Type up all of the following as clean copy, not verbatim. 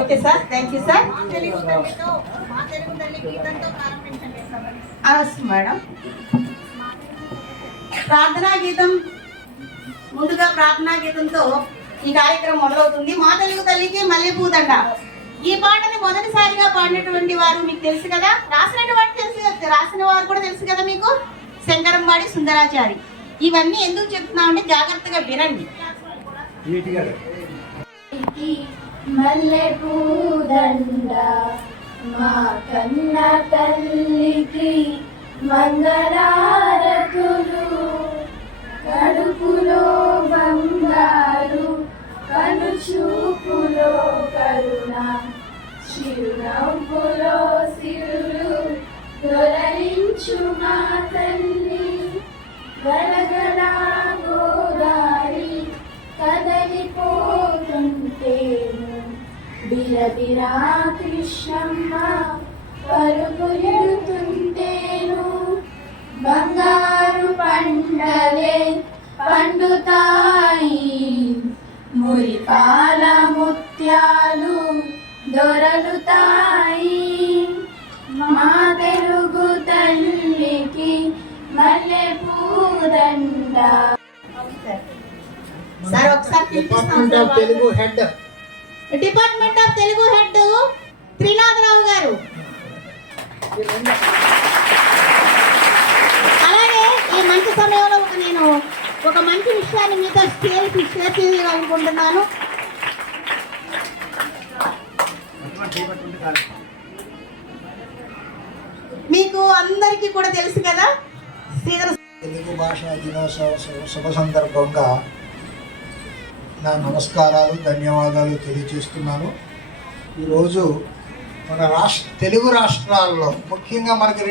Okay sir, thank you sir. Madam, ప్రార్థనా గీతం, ముందుగా ప్రార్థనా గీతంతో ఈ కార్యక్రమం మొదలవుతుంది. మా తెలుగు తల్లికి మల్లెపూదండ. ఈ పాటని మొదటిసారిగా పాడినటువంటి వారు మీకు తెలుసు కదా, రాసిన వారు కూడా తెలుసు కదా మీకు, శంకరంబాడి సుందరాచారి. ఇవన్నీ ఎందుకు చెప్తున్నామంటే జాగ్రత్తగా వినండి. మల్లెపూదండ మా కన్న తల్లికి మంగళారతులు, కడుపులో బంగారు కనుచూపులో కరుణ, చిరునవ్వులో సిరులు దొరలించు మా తల్లి. గడగడ గోదారి కదలిపోతుంటేను బిరబిరా కృష్ణమ్మ పరుగులుతుంటేను, బంగారు పండలే పండుతాయి, మురిపాల ముత్యాలు దొరలుతాయి. మా తెలుగు తల్లికి మల్లెపూదండ. సార్ ఒకసారి department of Telugu head Trinatha Rao గారు. అలాగే ఈ మంచి సమయంలో నేను ఒక మంచి విషయాన్ని మీతో షేర్ చేయాలనుకుంటున్నాను. మీకు అందరికీ కూడా తెలుసు కదా, తెలుగు భాష దినోత్సవ శుభ సందర్భంగా నా నమస్కారాలు, ధన్యవాదాలు తెలియజేస్తున్నాను. ఈరోజు మన తెలుగు రాష్ట్రాల్లో, ముఖ్యంగా మనకి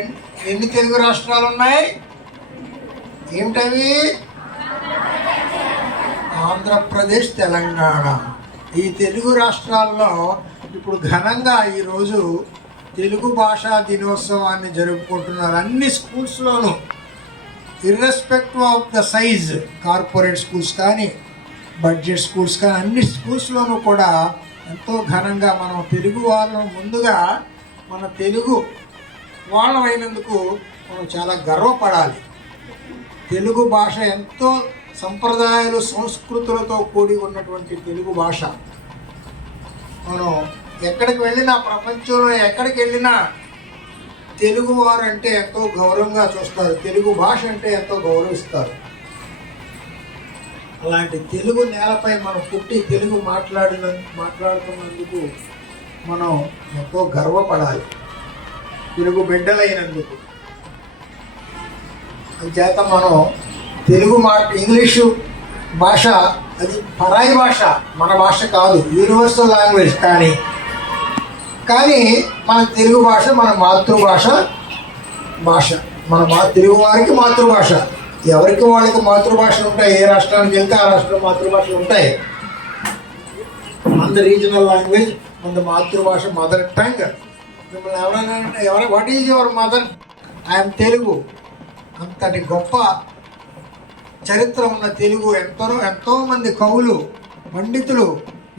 ఎన్ని తెలుగు రాష్ట్రాలు ఉన్నాయి? ఏమిటవి? ఆంధ్రప్రదేశ్, తెలంగాణ. ఈ తెలుగు రాష్ట్రాల్లో ఇప్పుడు ఘనంగా ఈరోజు తెలుగు భాషా దినోత్సవాన్ని జరుపుకుంటున్నారు. అన్ని స్కూల్స్లోనూ, irrespective of the size, corporate schools కానీ బడ్జెట్ స్కూల్స్ కానీ అన్ని స్కూల్స్లోనూ కూడా ఎంతో ఘనంగా మనం తెలుగు వాళ్ళం, ముందుగా మన తెలుగు వాళ్ళం అయినందుకు మనం చాలా గర్వపడాలి. తెలుగు భాష ఎంతో సంప్రదాయాలు, సంస్కృతులతో కూడి ఉన్నటువంటి తెలుగు భాష. మనం ఎక్కడికి వెళ్ళినా, ప్రపంచంలో ఎక్కడికి వెళ్ళినా తెలుగు వారు అంటే ఎంతో గౌరవంగా చూస్తారు, తెలుగు భాష అంటే ఎంతో గౌరవిస్తారు. అలాంటి తెలుగు నేలపై మనం పుట్టి తెలుగు మాట్లాడుతున్నందుకు మనం ఎంతో గర్వపడాలి, తెలుగు బిడ్డలైనందుకు. అంచేత మనం తెలుగు ఇంగ్లీషు భాష అది పరాయి భాష, మన భాష కాదు, యూనివర్సల్ లాంగ్వేజ్. కానీ మన తెలుగు భాష మన మాతృభాష మన తెలుగు వారికి మాతృభాష. ఎవరికి వాళ్ళకి మాతృభాషలు ఉంటాయి, ఏ రాష్ట్రానికి వెళ్తే ఆ రాష్ట్రంలో మాతృభాషలు ఉంటాయి. మన రీజనల్ లాంగ్వేజ్, మన మాతృభాష, మదర్ టంగ్. మిమ్మల్ని ఎవరైనా what is your mother? I'm Telugu. అంతటి గొప్ప చరిత్ర ఉన్న తెలుగు. ఎంతోమంది కవులు, పండితులు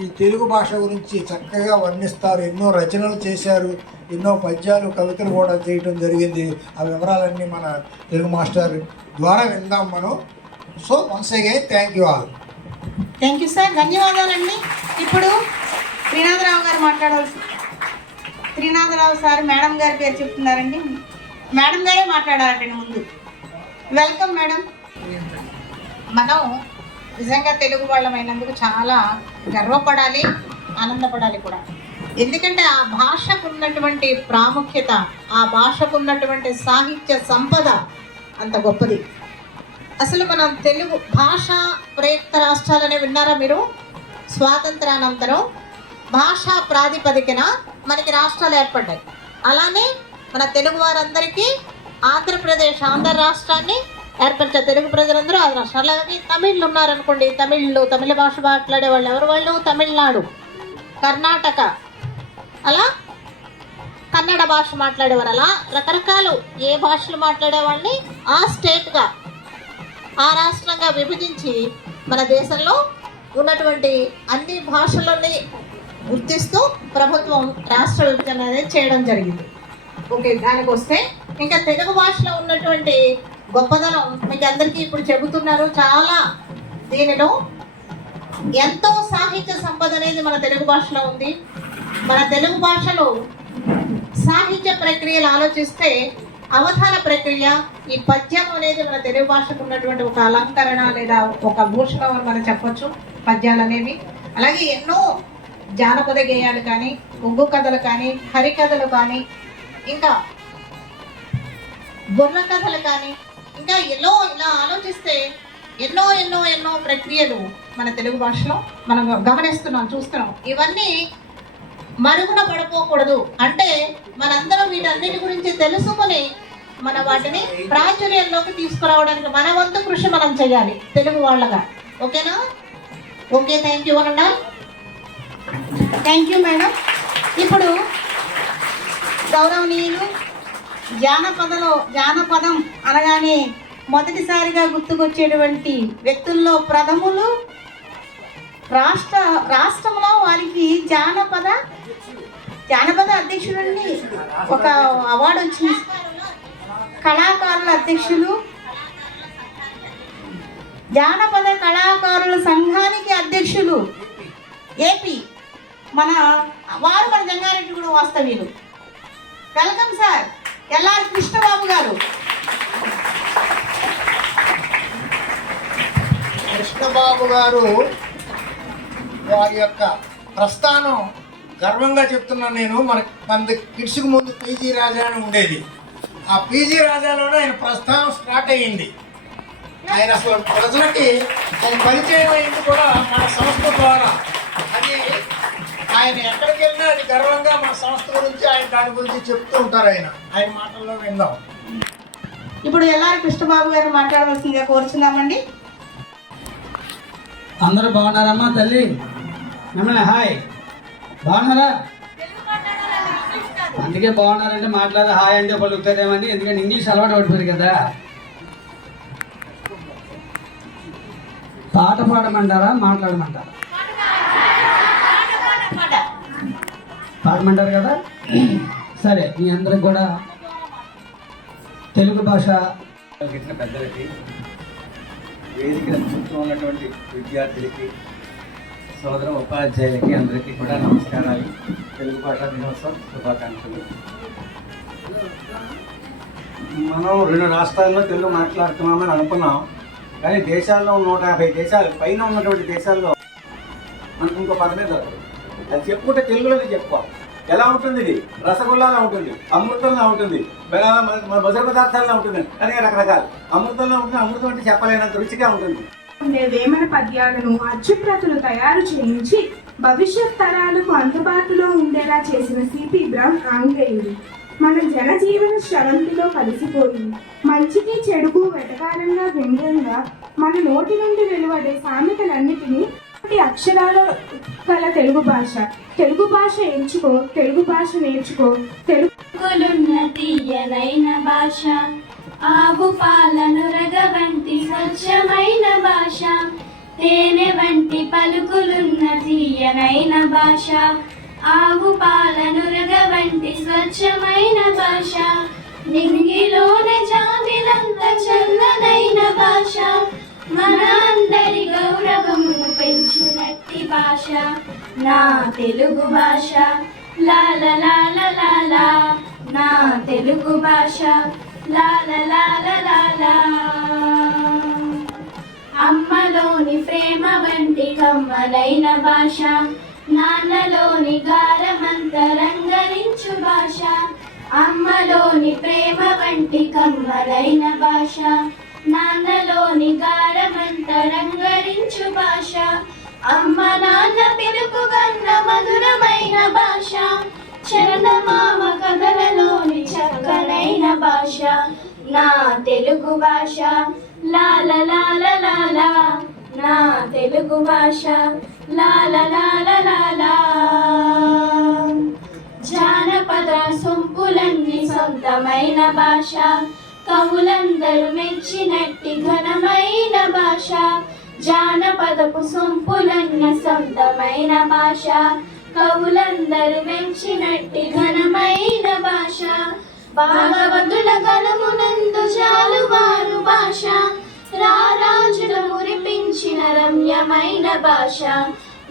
ఈ తెలుగు భాష గురించి చక్కగా వర్ణిస్తారు, ఎన్నో రచనలు చేశారు, ఎన్నో పద్యాలు, కవితలు కూడా చేయటం జరిగింది. ఆ వివరాలన్నీ మన తెలుగు మాస్టర్ ద్వారా విందాం మనం. So once again thank you all. Thank you sir, ధన్యవాదాలండి. ఇప్పుడు త్రినాథరావు గారు మాట్లాడవలసి. త్రినాథరావు సార్ మేడం గారి పేరు చెప్తున్నారండి. మేడం గారే మాట్లాడాలండి ముందు. Welcome madam. మనం నిజంగా తెలుగు వాళ్ళమైనందుకు చాలా గర్వపడాలి, ఆనందపడాలి కూడా. ఎందుకంటే ఆ భాషకు ఉన్నటువంటి ప్రాముఖ్యత, ఆ భాషకు ఉన్నటువంటి సాహిత్య సంపద అంత గొప్పది. అసలు మనం తెలుగు భాష ప్రయుక్త రాష్ట్రాలనే విన్నారా మీరు? స్వాతంత్రానంతరం భాషా ప్రాతిపదికన మనకి రాష్ట్రాలు ఏర్పడ్డాయి. అలానే మన తెలుగు వారందరికీ ఆంధ్ర రాష్ట్రాన్ని ఏర్పరిచారు. తెలుగు ప్రజలందరూ ఆ రాష్ట్రాలు. అలాగే తమిళ్లు ఉన్నారనుకోండి, తమిళ భాష మాట్లాడే వాళ్ళు ఎవరు? వాళ్ళు తమిళనాడు, కర్ణాటక, అలా కన్నడ భాష మాట్లాడేవారు. అలా రకరకాలు ఏ భాషలు మాట్లాడే వాళ్ళని ఆ స్టేట్గా, ఆ రాష్ట్రంగా విభజించి మన దేశంలో ఉన్నటువంటి అన్ని భాషలని గుర్తిస్తూ ప్రభుత్వం రాష్ట్ర విభజన అనేది చేయడం జరిగింది. ఓకే, దానికి వస్తే ఇంకా తెలుగు భాషలో ఉన్నటువంటి గొప్పదనం మీకు అందరికీ ఇప్పుడు చెబుతున్నారు. చాలా దీనిలో ఎంతో సాహిత్య సంపద అనేది మన తెలుగు భాషలో ఉంది. మన తెలుగు భాషలో సాహిత్య ప్రక్రియలు ఆలోచిస్తే అవధాన ప్రక్రియ, ఈ పద్యం అనేది మన తెలుగు భాషకు ఉన్నటువంటి ఒక అలంకరణ లేదా ఒక భూషణం అని మనం చెప్పొచ్చు. పద్యాలు అనేవి అలాగే ఎన్నో జానపద గేయాలు కానీ, ఒగ్గు కథలు కానీ, హరికథలు కానీ, ఇంకా బుర్ర కథలు కానీ, ఇంకా ఇలా ఆలోచిస్తే ఎన్నో ఎన్నో ఎన్నో ప్రక్రియలు మన తెలుగు భాషలో మనం గమనిస్తున్నాం, చూస్తున్నాం. ఇవన్నీ మరుగున పడిపోకూడదు అంటే మనందరం వీటన్నిటి గురించి తెలుసుకుని మన వాటిని ప్రాచుర్యంలోకి తీసుకురావడానికి మన వంతు కృషి మనం చేయాలి తెలుగు వాళ్ళగా. ఓకేనా? ఓకే, థ్యాంక్ యూ అన్నా. Thank you madam. ఇప్పుడు గౌరవనీయులు జానపదం అనగానే మొదటిసారిగా గుర్తుకొచ్చేటువంటి వ్యక్తుల్లో ప్రథములు రాష్ట్రంలో వారికి జానపద అధ్యక్షుడిని ఒక అవార్డు వచ్చింది. కళాకారుల అధ్యక్షులు, జానపద కళాకారుల సంఘానికి అధ్యక్షులు ఏపీ మన జంగారెడ్డి కూడా వాస్తవ్యులు. వెల్కమ్ సార్ ఎల్ఆర్ కృష్ణబాబు గారు. కృష్ణబాబు గారు వారి యొక్క ప్రస్థానం గర్వంగా చెప్తున్నాను నేను. మన కిడ్స్కి ముందు పీజీ రాజా అని ఉండేది. ఆ పీజీ రాజాలోనే ఆయన ప్రస్థానం స్టార్ట్ అయ్యింది. ఆయన అసలు ప్రజలకి ఆయన పరిచయం అయింది కూడా మన సంస్థ ద్వారా. అది ఆయన ఎక్కడికి వెళ్ళినా అది గర్వంగా మన సంస్థ గురించి ఆయన దాని గురించి చెప్తూ ఉంటారు. ఆయన మాటల్లో విందాం. ఇప్పుడు ఎల్ఆర్ కృష్ణబాబు గారు మాట్లాడవలసిందిగా కోరుచున్నామండి. అందరూ బాగున్నారమ్మా తల్లి? మిమ్మల్ని హాయ్ బాగున్నారా? అందుకే బాగున్నారంటే మాట్లాడే హాయ్ అంటే పలుకుతుందేమని, ఎందుకంటే ఇంగ్లీష్ అలవాటు పడిపోయింది కదా. పాట పాడమంటారా మాట్లాడమంటారా? పాడమంటారు కదా. సరే, మీ అందరికి కూడా తెలుగు భాష పెద్దలకి, వేదిక చుట్టూ ఉన్నటువంటి విద్యార్థులకి, సోదర ఉపాధ్యాయులకి అందరికీ కూడా నమస్కారాలు. తెలుగు భాషా దినోత్సవం శుభాకాంక్షలు. మనం 2 రాష్ట్రాల్లో తెలుగు మాట్లాడుతున్నామని అనుకున్నాం, కానీ దేశాల్లో 150 దేశాలు పైన ఉన్నటువంటి దేశాల్లో మనకు ఇంకో పదమే దొరకదు. అది చెప్పుకుంటే తెలుగులోనే చెప్పుకోవాలి. ఎలా ఉంటుంది? ఇది రసగుల్లాలా ఉంటుంది, అమృతంలా ఉంటుంది, మధుర పదార్థాల్లో ఉంటుంది, కానీ రకరకాల అమృతంలో ఉంటుంది. అమృతం అంటే చెప్పలేనంత రుచిగా ఉంటుంది. వేమన పద్యాలను అచ్చుప్రతులు తయారు చేయించి భవిష్యత్ తరాలకు అందుబాటులో ఉండేలా చేసిన సిపి బ్రౌన్ ఆంగ్లేయుడు మన జనజీవన స్రవంతిలో కలిసిపోయి మంచికి చెడుకు వెటకారంగా వ్యంగ్యంగా మన నోటి నుండి వెలువడే సామెతలన్నిటినీ అక్షరాలు గల తెలుగు భాష ఎంచుకో, తెలుగు భాష నేర్చుకో. తెలుగులున్న తీయనైన భాష, ఆవు పాలను రగవంటి స్వచ్ఛమైన భాష, తేనె వంటి పలుకులున్న తీయనైన భాష, ఆవు పాలను రగవంటి స్వచ్ఛమైన భాష, నింగిలోని జాబిలంత చల్లనైన భాష, మన అందరి గౌరవమును పెంచునట్టి భాష నా తెలుగు భాష. లాల లాల లాల నా తెలుగు భాష, లాల లాల లాల. అమ్మలోని ప్రేమ వంటి కమ్మలైన భాష, నాన్నలోని గారమంతరంగరించు భాష, అమ్మలోని ప్రేమ వంటి కమ్మలైన భాష, నాన్నలోని గారమంతరంగరించు భాష, అమ్మ నాన్న పిలుపుగన్న మధురమైన భాష, చందమామ కథలలోని చక్కనైన భాష నా తెలుగు భాష. లాల లాల లాల నా తెలుగు భాష, లాల లాల లాల. జానపద సొంపులన్నీ సొంతమైన భాష, కవులందరూ మెచ్చినట్టి ఘనమైన భాష, జానపదపు సొంపులన్నీ సొంతమైన భాష, కవులందరూ మెచ్చినట్టి ఘనమైన భాష, భాగవతుల గణమునందు జాలువారు భాష, రారాజుల మురిపించిన రమ్యమైన భాష,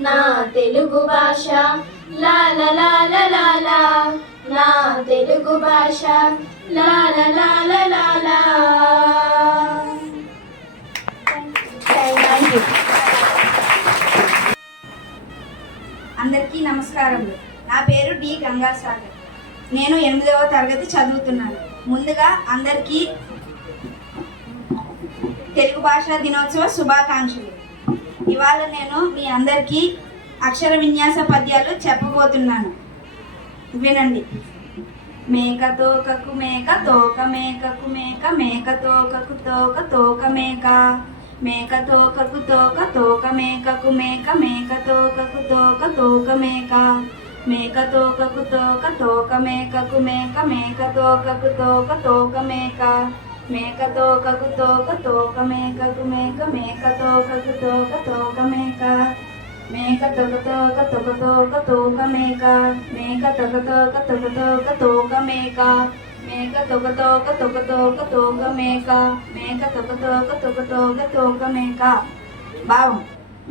నా తెలుగు భాష లాల లాల లాల, నా తెలుగు భాష లాల లాల లాల. అందరికీ నమస్కారములు. నా పేరు డి గంగాసాగర్. నేను 8వ తరగతి చదువుతున్నాను. ముందుగా అందరికీ తెలుగు భాషా దినోత్సవ శుభాకాంక్షలు. ఇవాళ నేను మీ అందరికీ అక్షర విన్యాస పద్యాలు చెప్పబోతున్నాను. వినండి. మేక తోకకు మేక తోక మేకకు మేక మేక తోకకు తోక తోక మేక, మేక తోకకు తోక తోక మేకకు మేక మేక తోకకు తోక తోక మేక, మేక తోకకు తోక తోక మేకకు మేక మేక తోకకు తోక తోక మేక, మేక తోకకు తోక తోక మేకకు మేక మేక తోకకు తోక తోక మేక, మేక తోక తోక తోక తోక తోక మేక, మేక తోక తోక తోక తోక తోక మేక, మేక తోక తోక తోక తోక తోక మేక, మేక తోక తోక తోక తోక తోక మేక. భావం.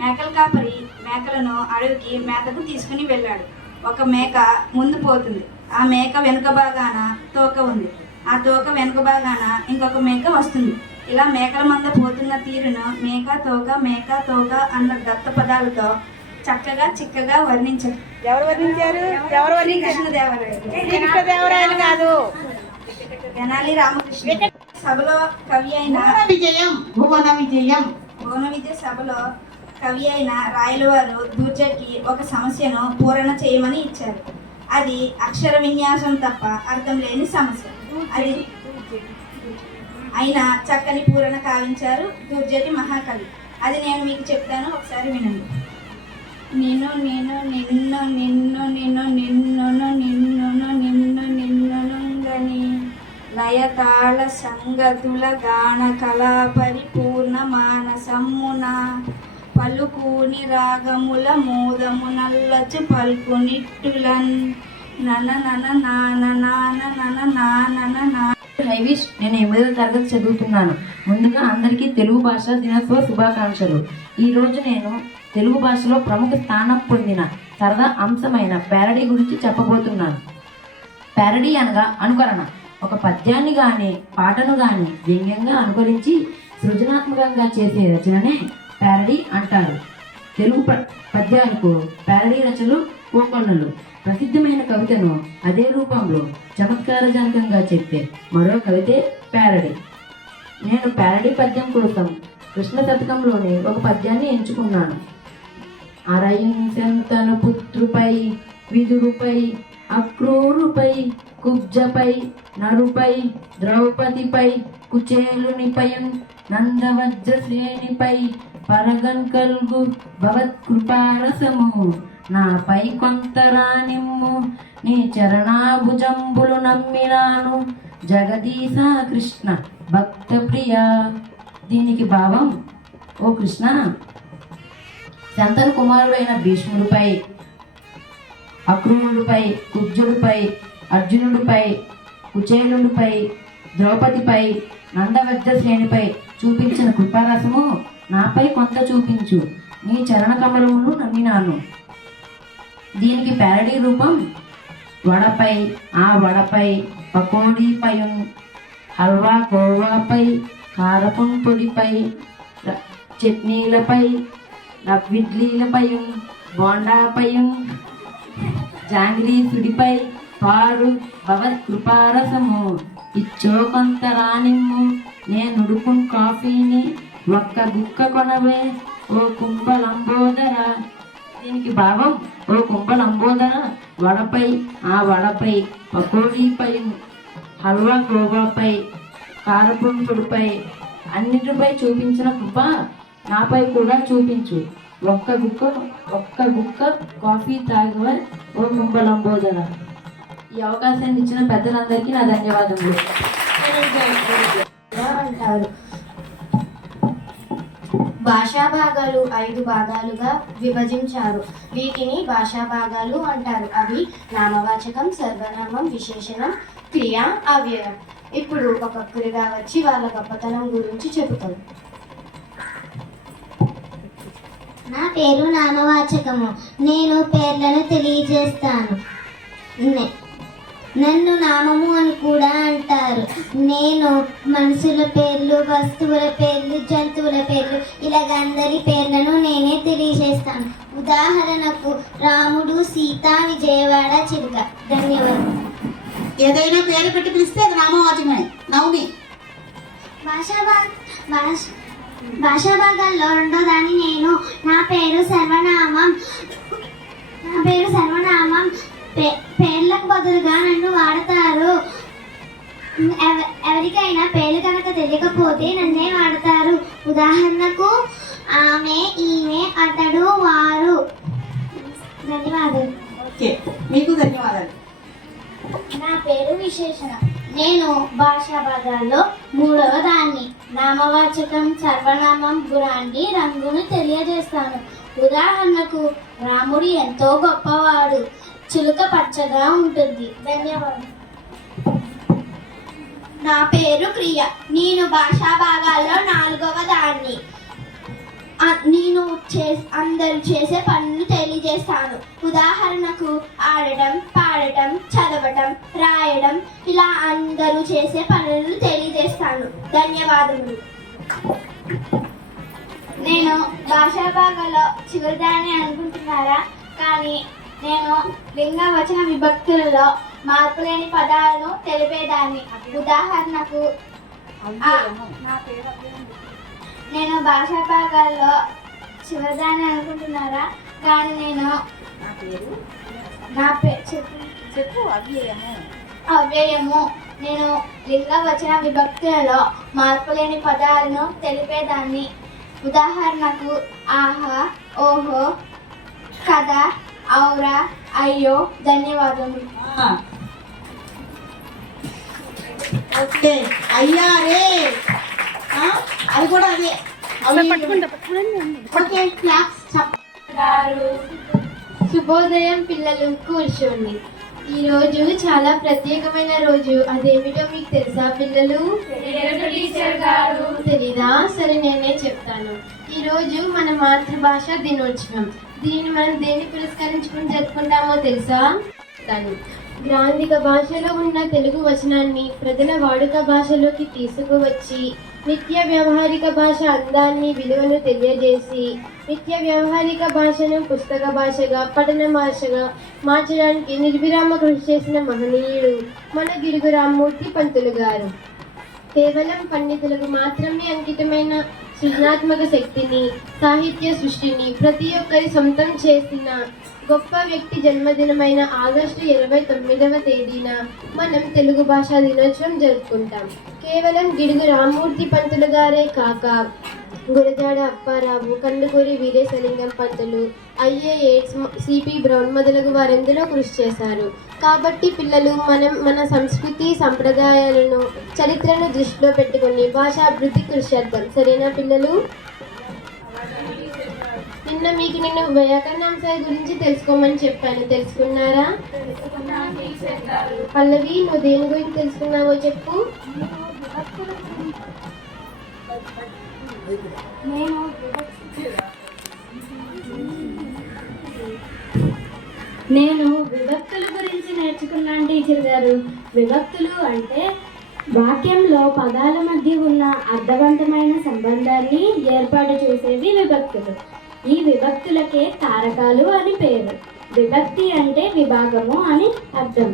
మేకల కాపరి మేకలను అడవికి మేతకు తీసుకుని వెళ్ళాడు. ఒక మేక ముందు పోతుంది. ఆ మేక వెనుక భాగాన తోక ఉంది. ఆ తోక వెనుక భాగాన ఇంకొక మేక వస్తుంది. ఇలా మేకల మంద పోతున్న తీరును మేక తోక అన్న దత్త పదాలతో చక్కగా చిక్కగా వర్ణించారు. ఎవరు వర్ణించారు? కృష్ణదేవరాయలు కాదు, తెనాలి రామకృష్ణ. సభలో కవి అయిన భువన విజయం భువన విజయ సభలో కవి అయిన రాయలవారు దూర్జకి ఒక సమస్యను పూరణ చేయమని ఇచ్చారు. అది అక్షర విన్యాసం తప్ప అర్థం లేని సమస్య. అది అయినా చక్కని పూరణ కావించారు దూర్జటి మహాకవి. అది నేను మీకు చెప్తాను, ఒకసారి వినండి. నిన్ను నిన్ను నిన్ను నిన్ను నిన్ను నిన్ను నిన్ను నిన్ను నిన్నుగని లయతాళ సంగతుల గాన కళా పరిపూర్ణ మానసమ్మున పలుకుని రాగముల మోదము నల్లచు పల్పు నిట్టులన్ నన నన నాన నాన నన నాన నా. హైవిష్, నేను 8వ తరగతి చదువుతున్నాను. ముందుగా అందరికీ తెలుగు భాషా దినోత్సవ శుభాకాంక్షలు. ఈరోజు నేను తెలుగు భాషలో ప్రముఖ స్థానం పొందిన సరదా అంశమైన ప్యారడీ గురించి చెప్పబోతున్నాను. ప్యారడీ అనగా అనుకరణ. ఒక పద్యాన్ని కానీ పాటను కానీ వ్యంగ్యంగా అనుకరించి సృజనాత్మకంగా చేసే రచననే ప్యారడీ అంటారు. తెలుగు పద్యాలకు ప్యారడీ రచనలు కోకొల్లలు. ప్రసిద్ధమైన కవితను అదే రూపంలో చమత్కారజనకంగా చెప్పే మరో కవితే ప్యారడీ. నేను ప్యారడీ పద్యం కోసం కృష్ణ శతకంలోని ఒక పద్యాన్ని ఎంచుకున్నాను. అరయింశంతను పుత్రుపై విదురుపై అక్రూరుపై కుబ్జపై నరుపై ద్రౌపదిపై కుచేలునిపై నందవజ్రశ్రేణిపై పరగన్ కల్గు భవత్కృపారసము నాపై కొంతరానిమ్ము నీ చరణాభుజంబులు నమ్మినాను జగదీశ కృష్ణ భక్త ప్రియ. దీనికి భావం, ఓ కృష్ణ, శంతను కుమారుడైన భీష్ముడిపై, అక్రూరుడిపై, కుబ్జుడిపై, అర్జునుడిపై, కుచేలుడిపై, ద్రౌపదిపై, నందవజ్రశ్రేణిపై చూపించిన కృపారసము నాపై కొంత చూపించు, నీ చరణ కమలమును నమ్మినాను. దీనికి ప్యారడీ రూపం, వడపై, ఆ వడపై, పకోడీపై, హల్వా కోవాపై, కారపుం పొడిపై, చట్నీలపై, రవ్విడ్లీలపై, బోండాపై, జాంగ్లీ సుడిపై పారు భవత్ కృపారసము ఇచ్చో కొంత రానిమ్ము నేనుడుకున్ కాఫీని ఒక్క గుక్క కొనవే ఓ కుంభలంబోదర. దీనికి భావం, ఓ కుంభలంబోదర, వడపై, ఆ వడపై, పకోడీపై, హల్వా కోవాపై, కారపుంపుడిపై అన్నిటిపై చూపించిన కృప నాపై కూడా చూపించు. ఒక్క గుక్క కాఫీ తాగవే ఓ కుంభలంబోదర. ఈ అవకాశాన్ని ఇచ్చిన పెద్దలందరికీ నా ధన్యవాదములు. అంటారు భాషా భాగాలు 5 భాగాలుగా విభజించారు. వీటిని భాషా భాగాలు అంటారు. అవి నామవాచకం, సర్వనామం, విశేషణం, క్రియ, అవ్యయం. ఇప్పుడు ఒక్కొక్కరిగా వచ్చి వాళ్ళ గొప్పతనం గురించి చెబుతారు. నా పేరు నామవాచకము. నేను పేర్లను తెలియజేస్తాను. నన్ను నామము అని కూడా అంటారు. నేను మనుషుల పేర్లు, వస్తువుల పేర్లు, జంతువుల పేర్లు ఇలాగ అందరి పేర్లను నేనే తెలియజేస్తాను. ఉదాహరణకు రాముడు, సీత, విజయవాడ, చిలుక. ధన్యవాదాలు. ఏదైనా పేరు పెట్టి పిలిస్తే అది నామవాచకమే. నవమి. భాషా భాగాల్లో రెండో దాన్ని నేను. నా పేరు సర్వనామం. పేర్లకు బదులుగా నన్ను వాడతారు. ఎవరికైనా పేర్లు కనుక తెలియకపోతే నన్నే వాడతారు. ఉదాహరణకు ఆమె, ఈమె, అతడు, వారు. ధన్యవాదాలు. ఓకే, మీకు ధన్యవాదాలు. నా పేరు విశేషణ. నేను భాషా భాగాల్లో 3వ దాన్ని. నామవాచకం, సర్వనామం, గురాన్ని, రంగును తెలియజేస్తాను. ఉదాహరణకు రాముడు ఎంతో గొప్పవాడు, చిలుక పచ్చగా ఉంటుంది. ధన్యవాదాలు. నా పేరు క్రియ. నేను భాషా భాగాల్లో 4వ దాన్ని. నేను అందరూ చేసే పనులు తెలియజేస్తాను. ఉదాహరణకు ఆడటం, పాడటం, చదవటం, రాయడం, ఇలా అందరూ చేసే పనులు తెలియజేస్తాను. ధన్యవాదములు. నేను భాషా భాగాల్లో చివరిదాన్ని అనుకుంటున్నారా? కానీ నేను లింగ వచన విభక్తులలో మార్పులేని పదాలను తెలిపేదాన్ని. ఉదాహరణకు నేను భాషా భాగాల్లో చివరిదాన్ని అనుకుంటున్నారా? కానీ నేను అవ్యయము. నేను లింగ వచన విభక్తులలో మార్పులేని పదాలను తెలిపేదాన్ని. ఉదాహరణకు ఆహా, ఓహో, కదా, ఔరా, అయ్యో. ధన్యవాదములు. ఓకే, అయ్యా రే, అది కూడా అదే. Okay, claps. శుభోదయం పిల్లలు, కూర్చోండి. ఈరోజు చాలా ప్రత్యేకమైన రోజు. అదేమిటో మీకు తెలుసా పిల్లలు? తెలీదా? సరే, నేనే చెప్తాను. ఈరోజు మన మాతృభాష దినోత్సవం. దీన్ని మనం దేన్ని పురస్కరించుకుని జరుపుకుంటామో తెలుసా? గ్రాంధిక భాషలో ఉన్న తెలుగు వచనాన్ని ప్రజల వాడుక భాషలోకి తీసుకువచ్చి నిత్య వ్యవహారిక భాష అందాన్ని, విలువను తెలియజేసి నిత్య వ్యవహారిక భాషను పుస్తక భాషగా, పఠన భాషగా మార్చడానికి నిర్విరామ కృషి చేసిన మహనీయుడు మన గిడుగు రామ్మూర్తి పంతులు గారు. కేవలం పండితులకు మాత్రమే అంకితమైన సృజనాత్మక శక్తిని, సాహిత్య సృష్టిని ప్రతి ఒక్కరి సొంతం చేసిన గొప్ప వ్యక్తి జన్మదినమైన ఆగస్టు 29వ తేదీన మనం తెలుగు భాషా దినోత్సవం జరుపుకుంటాం. కేవలం గిడుగు రామ్మూర్తి పంతులు గారే కాక Gurajada Apparao, Kandukuri Veeresalingam Pantulu, IAS, CP brown మొదలగు వారెందరో కృషి చేశారు. కాబట్టి పిల్లలు, మనం మన సంస్కృతి, సంప్రదాయాలను, చరిత్రను దృష్టిలో పెట్టుకుని భాషాభివృద్ధి కృషి చేద్దాం. సరేనా పిల్లలు? నిన్న వ్యాకరణాంశాల గురించి తెలుసుకోమని చెప్పాను. తెలుసుకున్నారా? పల్లవి, నువ్వు దేని గురించి తెలుసుకున్నావో చెప్పు. నేను విభక్తుల గురించి నేర్చుకున్నాను టీచర్ గారు. విభక్తులు అంటే వాక్యంలో పదాల మధ్య ఉన్న అర్థవంతమైన సంబంధాన్ని ఏర్పాటు చేసేవి విభక్తులు. ఈ విభక్తులకే కారకాలు అని పేరు. విభక్తి అంటే విభాగము అని అర్థం.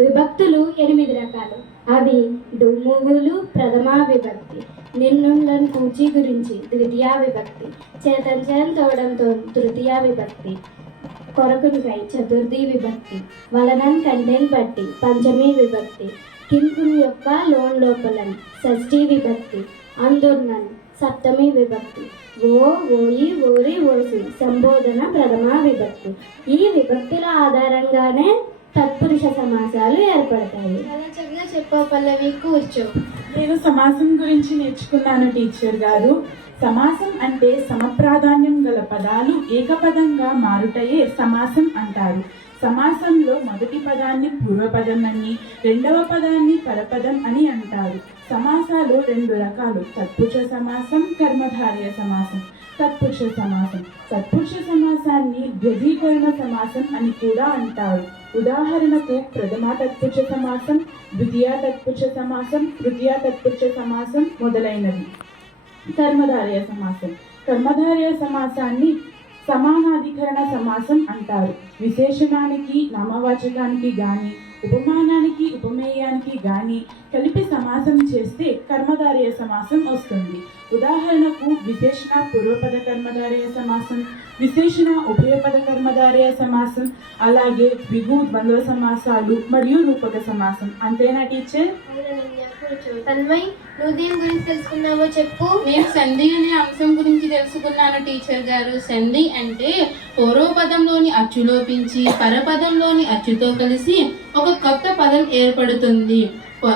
విభక్తులు 8 రకాలు. అవి డుమ్ముగులు ప్రథమా విభక్తి, నిన్నులను కూచి గురించి ద్వితీయ విభక్తి, చేతంచం తోడంతో తృతీయ విభక్తి, కొరకునికై చతుర్థి విభక్తి, వలనం కంటెన్ బట్టి పంచమీ విభక్తి, కింకున్ యొక్క లోన్ లోపలం షష్ఠీ విభక్తి, అందుర్నన్ సప్తమి విభక్తి, ఓ, ఓయి, ఓరి, ఓసి సంబోధన ప్రథమా విభక్తి. ఈ విభక్తుల ఆధారంగానే తత్పురుష సమాసాలు ఏర్పడతాయి. చాలా చక్కగా చెప్పావు పల్లవి, కూర్చో. నేను సమాసం గురించి నేర్చుకున్నాను టీచర్ గారు. సమాసం అంటే సమప్రాధాన్యం గల పదాలు ఏకపదంగా మారుటయే సమాసం అంటారు. సమాసంలో మొదటి పదాన్ని పూర్వపదం అని, రెండవ పదాన్ని పరపదం అని అంటారు. సమాసాలు రెండు రకాలు: తత్పురుష సమాసం, కర్మధారయ సమాసం. తత్పురుష సమాసాన్ని ద్విధీకరణ సమాసం అని కూడా అంటారు. ఉదాహరణకు ప్రథమా తత్పురుష సమాసం, ద్వితీయ తత్పురుష సమాసం, తృతీయ తత్పురుష సమాసం మొదలైనవి. కర్మధారయ సమాసాన్ని సమానాధికరణ సమాసం అంటారు. విశేషణానికి నామవాచకానికి గాని, ఉపమానానికి ఉపమేయానికి గాని కలిపి సమాసం చేస్తే కర్మధారయ సమాసం వస్తుంది. ఉదాహరణకు విశేషణ పూర్వపద కర్మధారయ సమాసం, విశేషణ ఉభయపద కర్మధారయ సమాసం, అలాగే ద్విగు ద్వంద్వ సమాసాలు మరియు రూపక సమాసం. అంతేనా టీచర్? తన్మయ్, నువ్వు దీని గురించి తెలుసుకున్నావో చెప్పు. నేను సంధి అనే అంశం గురించి తెలుసుకున్నాను టీచర్ గారు. సంధి అంటే పూర్వపదంలోని అచ్చు లోపించి పరపదంలోని అచ్చుతో కలిసి ఒక కొత్త పదం ఏర్పడుతుంది.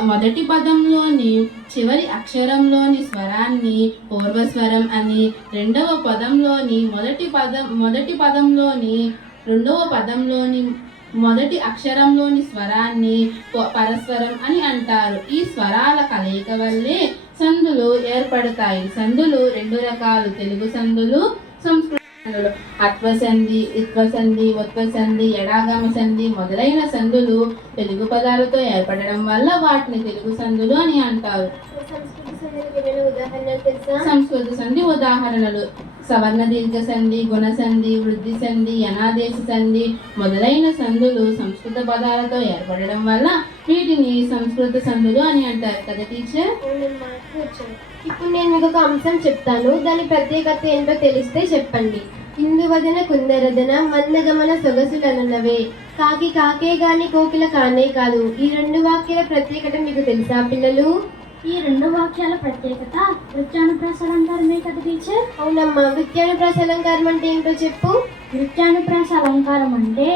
మొదటి పదంలోని చివరి అక్షరంలోని స్వరాన్ని పూర్వస్వరం అని, రెండవ పదంలోని మొదటి పదంలోని రెండవ పదంలోని మొదటి అక్షరంలోని స్వరాన్ని పరస్వరం అని అంటారు. ఈ స్వరాల కలయిక వల్లే సందులు ఏర్పడతాయి. సందులు రెండు రకాలు: తెలుగు సందులు, సంస్కృత సందులు. అత్వసంధి, ఇత్వసంధి, ఉత్వసంధి, ఎడాగమ సంధి మొదలైన సందులు తెలుగు పదాలతో ఏర్పడడం వల్ల వాటిని తెలుగు సందులు అని అంటారు. సంస్కృత సంధి ఉదాహరణలు: సవర్ణ దీర్ఘ సంధి, గుణ సంధి, వృద్ధి సంధి, అనాదేశ సంధి మొదలైన సందులు సంస్కృత పదాలతో ఏర్పడడం వల్ల వీటిని సంస్కృత సందులు అని అంటారు కదా టీచర్? ఇప్పుడు నేను మీకు ఒక అంశం చెప్తాను, దాని ప్రత్యేకత ఏంటో తెలిస్తే చెప్పండి. ఇందువదన కుందరదన మందగమన సొగసులనున్నవే, కాకి కాకే గాని కోకిల కానే కాదు. ఈ రెండు వాక్యాల ప్రత్యేకత మీకు తెలుసా పిల్లలు? ఈ రెండు వాక్యాల ప్రత్యేకత వృత్యానుప్రాస అలంకారమే కదా టీచర్? అవునమ్మా. వృత్యానుప్రాస అలంకారం అంటే ఏంటో చెప్పు. వృత్యానుప్రాస అలంకారం అంటే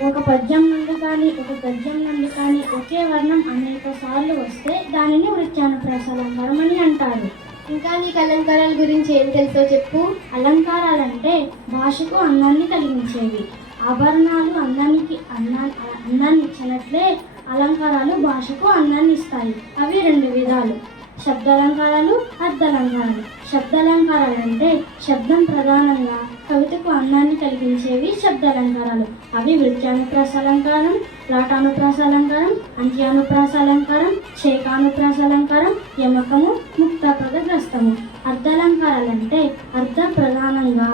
ఒక పద్యం నుండి కానీ ఒక గద్యం నుండి కానీ ఒకే వర్ణం అనేక సార్లు వస్తే దానిని వృత్యానుప్రాస అలంకారం అని అంటారు. ఇంకా నీకు అలంకారాల గురించి ఏం తెలుసో చెప్పు. అలంకారాలంటే భాషకు అందాన్ని కలిగించేవి. ఆభరణాలు అందాన్ని ఇచ్చినట్లే అలంకారాలు భాషకు అందాన్ని ఇస్తాయి. అవి రెండు విధాలు: శబ్దాలంకారాలు, అర్థాలంకారాలు. శబ్దాలంకారాలు అంటే శబ్దం ప్రధానంగా కవితకు అందాన్ని కలిగించేవి శబ్దాలంకారాలు. అవి వృత్యానుప్రాస అలంకారం, లాటానుప్రాస అలంకారం, అంత్యానుప్రాస అలంకారం, శేఖానుప్రాస అలంకారం, యమకము, ముక్తాపదగ్రస్తము. అర్థాలంకారాలు అంటే అర్థ ప్రధానంగా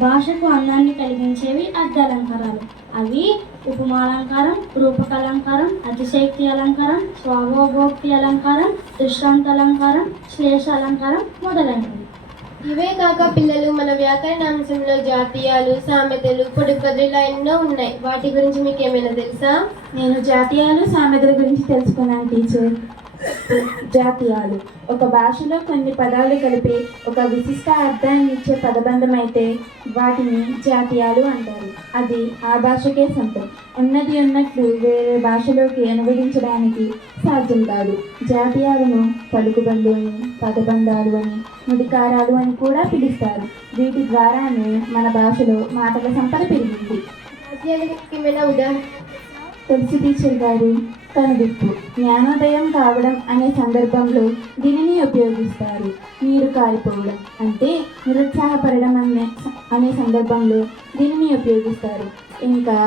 భాషకు అందాన్ని కలిగించేవి అర్థాలంకారాలు. అవి ఉపమాలంకారం, రూపకాలంకారం, అతిశయోక్తి అలంకారం, స్వాభోక్తి అలంకారం, దృష్టాంత అలంకారం, శ్లేష అలంకారం మొదలైనవి. ఇవే కాక పిల్లలు, మన వ్యాకరణాంశంలో జాతీయాలు, సామెతలు, పొడుపదులు ఇలా ఎన్నో ఉన్నాయి. వాటి గురించి మీకు ఏమైనా తెలుసా? నేను జాతీయాలు, సామెతల గురించి తెలుసుకున్నాను టీచర్. జాతీయాలు ఒక భాషలో కొన్ని పదాలు కలిపి ఒక విశిష్ట అర్థాన్ని ఇచ్చే పదబంధం అయితే వాటిని జాతీయాలు అంటారు. అది ఆ భాషకే సొంతం. ఉన్నది ఉన్నట్లు వేరే భాషలోకి అనువదించడానికి సాధ్యం కాదు. జాతీయాలను పలుకుబంధు అని, పదబంధాలు అని, నుడికారాలు అని కూడా పిలుస్తారు. వీటి ద్వారానే మన భాషలో మాటల సంపద పెరిగింది. జాతీయాలకు ఏమైనా ఉదాహరణ తెలుసు టీచర్ గారు. కనువిప్పు, జ్ఞానోదయం కావడం అనే సందర్భంలో దీనిని ఉపయోగిస్తారు. నీరు కారిపోవడం అంటే నిరుత్సాహపడడం అనే సందర్భంలో దీనిని ఉపయోగిస్తారు. ఇంకా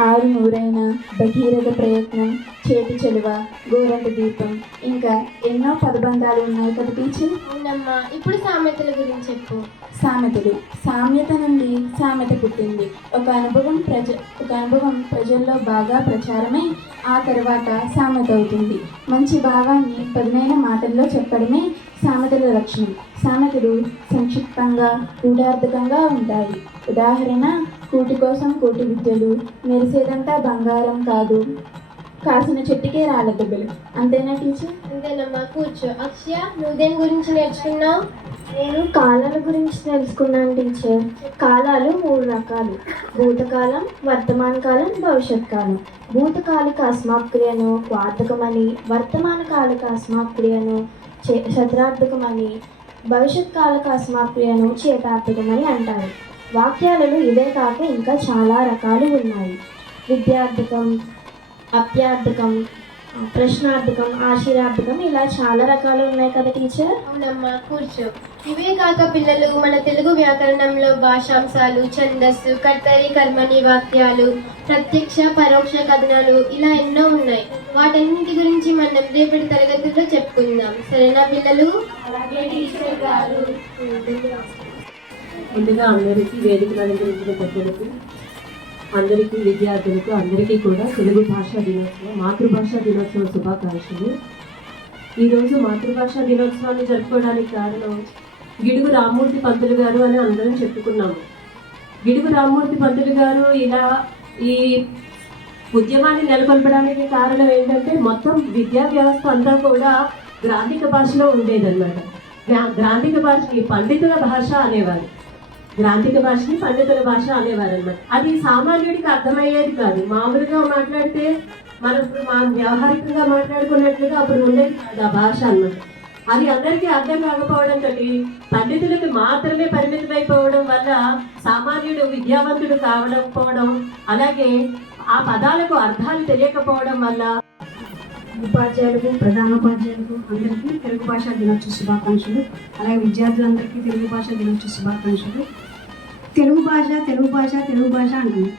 ఆరు నూరైన, భగీరథ ప్రయత్నం, చేతి చెలువ, గోరంట దీపం, ఇంకా ఎన్నో పదబంధాలు ఉన్నాయి కదా టీచర్? అవునమ్మా. ఇప్పుడు సామెతల గురించి చెప్పు. సామెతలు. సామ్యత నుండి సామెత పుట్టింది. ఒక అనుభవం ప్రజల్లో బాగా ప్రచారమై ఆ తర్వాత సామెత అవుతుంది. మంచి భావాన్ని పదునైన మాటల్లో చెప్పడమే సామెతల లక్షణం. సామెతలు సంక్షిప్తంగా, గూఢార్థకంగా ఉంటాయి. ఉదాహరణ: కూటి కోసం కోటి విద్యలు, మెరిసేదంతా బంగారం కాదు, కాసిన చెట్టుకే రాళ్ళ దెబ్బలు. అంతేనా టీచర్? అంతేనమ్మా. కూర్చో. అక్షయ, నువ్వు దేని గురించి నేర్చుకున్నావు? నేను కాలాల గురించి తెలుసుకున్నాను టీచర్. కాలాలు 3 రకాలు: భూతకాలం, వర్తమాన కాలం, భవిష్యత్ కాలం. భూతకాలిక అసమాప్క్రియను వార్ధకమని, వర్తమాన కాలిక అసమాప్క్రియను శతార్థకమని, భవిష్యత్ కాలిక అసమాప్క్రియను చేతార్థకమని అంటారు. వాక్యాలలో ఇవే కాక ఇంకా చాలా రకాలు ఉన్నాయి. విద్యార్థకం, అప్యార్థకం, ప్రశ్నార్థకం, ఆశీర్వార్థకం, ఇలా చాలా రకాలు ఉన్నాయి కదా టీచర్. అవునమ్మా, కూర్చో. ఇవే కాక పిల్లలు మన తెలుగు వ్యాకరణంలో భాషాంశాలు, ఛందస్సు, కర్తరి, కర్మని వాక్యాలు, ప్రత్యక్ష పరోక్ష కథనాలు, ఇలా ఎన్నో ఉన్నాయి. వాటన్నింటి గురించి మనం రేపటి తరగతుల్లో చెప్పుకుందాం. సరేనా పిల్లలు? ముందుగా అందరికీ వేదికను అలంకరించిన పెద్దలకు, అందరికీ విద్యార్థులకు అందరికీ కూడా తెలుగు భాషా దినోత్సవం, మాతృభాషా దినోత్సవ శుభాకాంక్షలు. ఈరోజు మాతృభాషా దినోత్సవాన్ని జరుపుకోవడానికి కారణం గిడుగు రామ్మూర్తి పంతులు గారు అని అందరం చెప్పుకున్నాము. గిడుగు రామ్మూర్తి పంతులు గారు ఇలా ఈ ఉద్యమాన్ని నెలకొల్పడానికి కారణం ఏంటంటే మొత్తం విద్యా వ్యవస్థ అంతా కూడా గ్రాంధిక భాషలో ఉండేదన్నమాట. గ్రాంధిక భాషని పండితుల భాష అనేవారు. గ్రాంధిక భాషని పండితుల భాష అనేవారు అనమాట. అది సామాన్యుడికి అర్థమయ్యేది కాదు. మామూలుగా మాట్లాడితే మనం వ్యవహారికంగా మాట్లాడుకున్నట్లుగా అప్పుడు ఉండేది కాదు ఆ భాష అన్నమాట. అది అందరికీ అర్థం కాకపోవడంతో పండితులకు మాత్రమే పరిమితమైపోవడం వల్ల సామాన్యుడు విద్యావంతుడు కావకపోవడం, అలాగే ఆ పదాలకు అర్థాలు తెలియకపోవడం వల్ల ఉపాధ్యాయులకు, ప్రధానోపాధ్యాయులకు అందరికీ తెలుగు భాషా దినోత్సవ శుభాకాంక్షలు. అలాగే విద్యార్థులందరికీ తెలుగు భాషా దినోత్సవ శుభాకాంక్షలు. తెలుగు భాష తెలుగు భాష తెలుగు భాష అంటాము.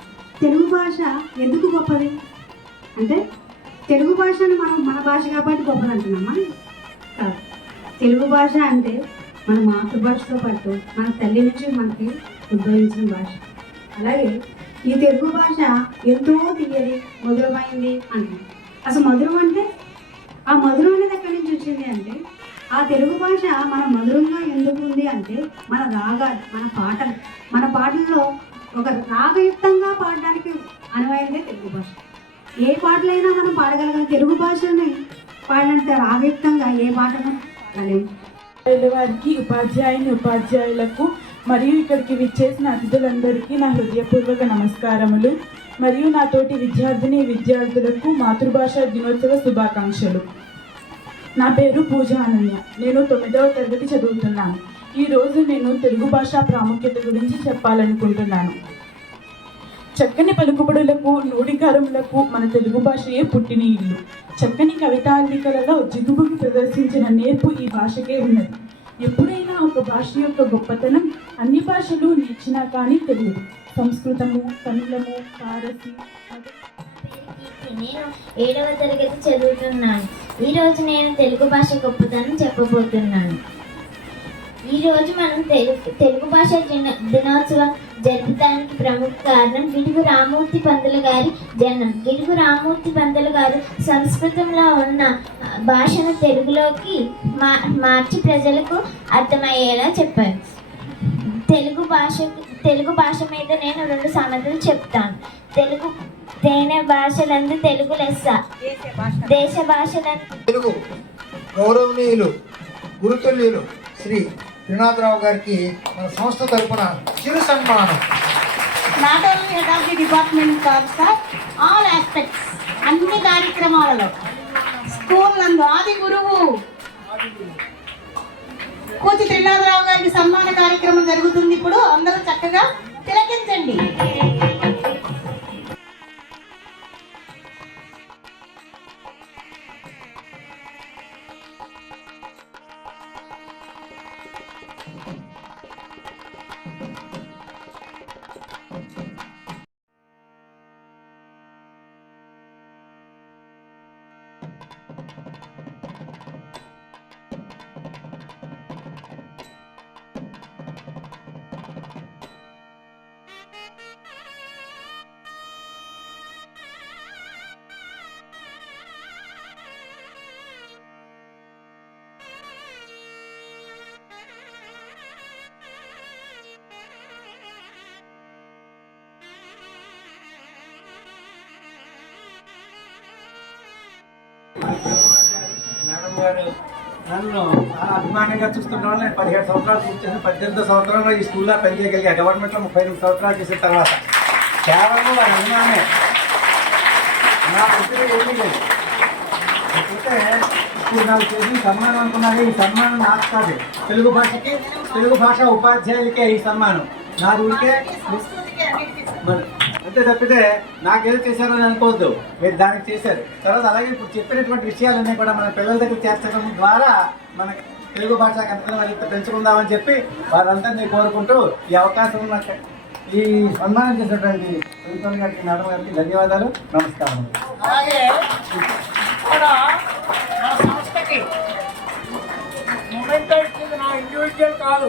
తెలుగు భాష ఎందుకు గొప్పది అంటే తెలుగు భాషను మనం మన భాష కాబట్టి గొప్పది అంటున్నామా? కాదు. తెలుగు భాష అంటే మన మాతృభాషతో పాటు మన తల్లి నుంచి మనకి ఉద్భవించిన భాష. అలాగే ఈ తెలుగు భాష ఎంతో తీయది, మధురమైంది అంటాం. అసలు మధురం అంటే ఆ మధురం అనేది ఎక్కడి నుంచి వచ్చింది అంటే ఆ తెలుగు భాష మన మధురంగా ఎందుకు ఉంది అంటే మన రాగాలు, మన పాటల్లో ఒక రాగయుక్తంగా పాడడానికి అనువైనదే తెలుగు భాష. ఏ పాటలైనా మనం పాడగలగాలి. తెలుగు భాషని పాడినంత రాగయుక్తంగా ఏ పాటను పాడలేము. వారికి, ఉపాధ్యాయులకు మరియు ఇక్కడికి విచ్చేసిన అతిథులందరికీ నా హృదయపూర్వక నమస్కారములు. మరియు నా తోటి విద్యార్థులకు మాతృభాష దినోత్సవ శుభాకాంక్షలు. నా పేరు పూజ అనన్య. నేను 9వ తరగతి చదువుతున్నాను. ఈరోజు నేను తెలుగు భాష ప్రాముఖ్యత గురించి చెప్పాలనుకుంటున్నాను. చక్కని పలుకుబడులకు, నూడికారములకు మన తెలుగు భాషయే పుట్టిన ఇల్లు. చక్కని కవితాల్లికలలో జిగుబుగు ప్రదర్శించిన నేర్పు ఈ భాషకే ఉన్నది. ఎప్పుడైనా ఒక భాష యొక్క గొప్పతనం అన్ని భాషలు నేర్చినా కానీ తెలియదు. సంస్కృతము, తమిళము, ఫారసీ. నేను 7వ తరగతి చదువుతున్నాను. ఈరోజు నేను తెలుగు భాష గొప్పతనం చెప్పబోతున్నాను. ఈరోజు మనం తెలుగు భాష దినోత్సవం జరుపుతానికి ప్రముఖ కారణం గిడుగు రామ్మూర్తి పంతులు గారి జన్మం. గిడుగు రామ్మూర్తి పంతులు గారు సంస్కృతంలో ఉన్న భాషను తెలుగులోకి మార్చి ప్రజలకు అర్థమయ్యేలా చెప్పారు. తెలుగు భాష మీద నేను 2 సామెతలు చెప్తాను. తేనె భాషలందు తెలుగు లెస్స, దేశ భాషలందు తెలుగు. గౌరవనీయులు గురుతుల్యులు శ్రీ త్రినాథరావు గారికి మన సంస్థ తరఫున చిరు సన్మానం. Not only head of the department కాదు సార్, ఆల్ ఆస్పెక్ట్స్, అన్ని కార్యక్రమాలలో స్కూల్ నందు ఆది గురువు కూచి త్రినాథరావు గారికి సన్మాన కార్యక్రమం జరుగుతుంది. ఇప్పుడు అందరూ చక్కగా తిలకించండి. మేడం గారు నన్ను చాలా అభిమానంగా చూస్తున్న వాళ్ళు నేను 17 సంవత్సరాలు పూర్తి చేసిన 18 సంవత్సరంలో ఈ స్కూల్లో పనిచేయగలిగా. గవర్నమెంట్లో 38 సంవత్సరాలు చేసిన తర్వాత కేవలం వారి అభిమానమే, నా వృత్తిలో ఏమీ లేదు. అయితే ఇప్పుడు నాకు చేసిన సన్మానం అనుకున్నాను. ఈ సన్మానం నాకు కాదు, తెలుగు భాషకి, తెలుగు భాష ఉపాధ్యాయులకే ఈ సన్మానం. నా ఊరికే మరి అంతే తప్పితే నాకేదో చేశారని అనుకోవద్దు, మీరు దానికి చేశారు. తర్వాత అలాగే ఇప్పుడు చెప్పినటువంటి విషయాలన్నీ కూడా మన పిల్లల దగ్గర చేర్చడం ద్వారా మన తెలుగు భాష కనుక వాళ్ళతో పెంచుకుందామని చెప్పి వారందరినీ కోరుకుంటూ ఈ అవకాశం నాకు ఈ సన్మానం చేసినటువంటి ప్రిన్సిపల్ గారికి, మేడం గారికి ధన్యవాదాలు, నమస్కారం. అలాగే ఇక్కడ నా సంస్థకి మొమెంటో ఇచ్చింది నా ఇండివిజువల్ కాదు.